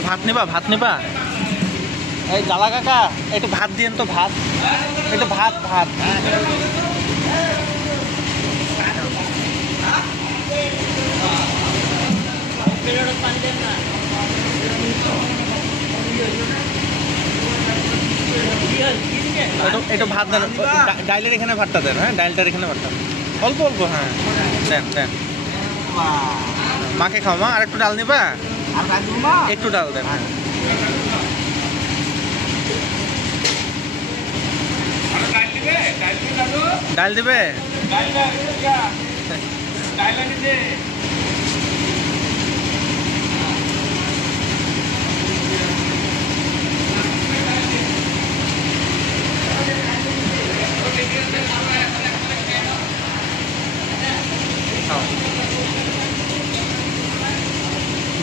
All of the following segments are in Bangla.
একটু ভাত নিবা, ভাত নিবা? এই জালা কাকা একটু ভাত দিয়েন তো, ভাত একটু, ভাত ভাত। একটু ভাত দেন, ডাইলের এখানে ভাতটা দেন। হ্যাঁ, ডাইলটার এখানে ভাতটা অল্প অল্প। হ্যাঁ দেন দেন, মাকে খাও। মা আর একটু ডাল নিবা? একটু ডাল দেন। হ্যাঁ, ডাল দিবে?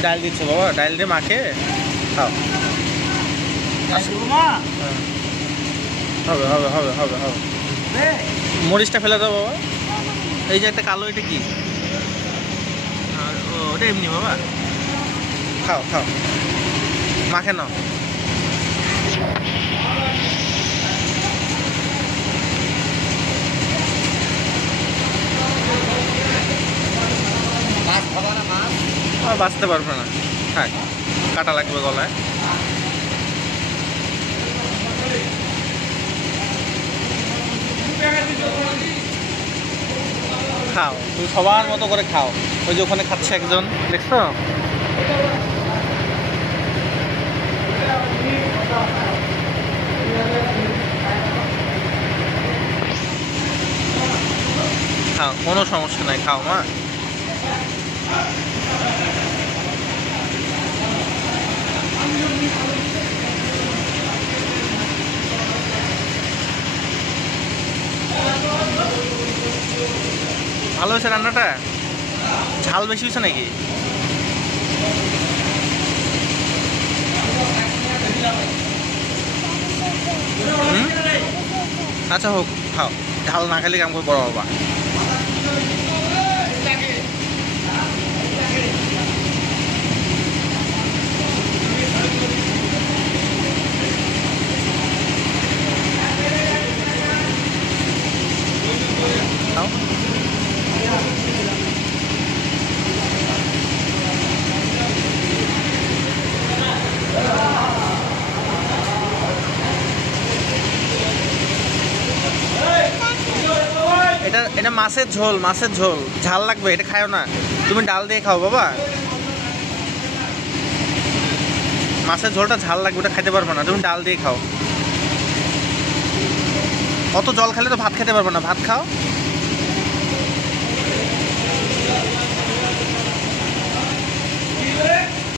ডাল দিচ্ছ বাবা, ডাল দিয়ে মাকে খাও। হবে হবে হবে হবে হবে। মরিচটা ফেলে দাও বাবা। এই যে একটা কালো, এটা কি? ওটা এমনি বাবা, খাও খাও, মাখে নাও। বাঁচতে পারবে না, হ্যাঁ কাটা লাগবে গলায়। খাও, তুমি সবার মতো করে খাও। ওই যে ওখানে খাচ্ছে একজন, দেখছো? খাও, কোনো সমস্যা নাই, খাও মা। ভালো হয়েছে রান্নাটা? ঝাল বেশি হয়েছে নাকি? আচ্ছা হোক, খাও। ঝাল না খেলে কাম করে বড় বাবা। খাও। এটা এটা মাছের ঝোল, মাছের ঝোল, ঝাল লাগবে, এটা খাও না। তুমি ডাল দিয়ে খাও বাবা। মাছের ঝোলটা ঝাল লাগবে, ওটা খেতে পারবে না, তুমি ডাল দিয়ে খাও। অত জল খেলে তো ভাত খেতে পারবে না, ভাত খাও।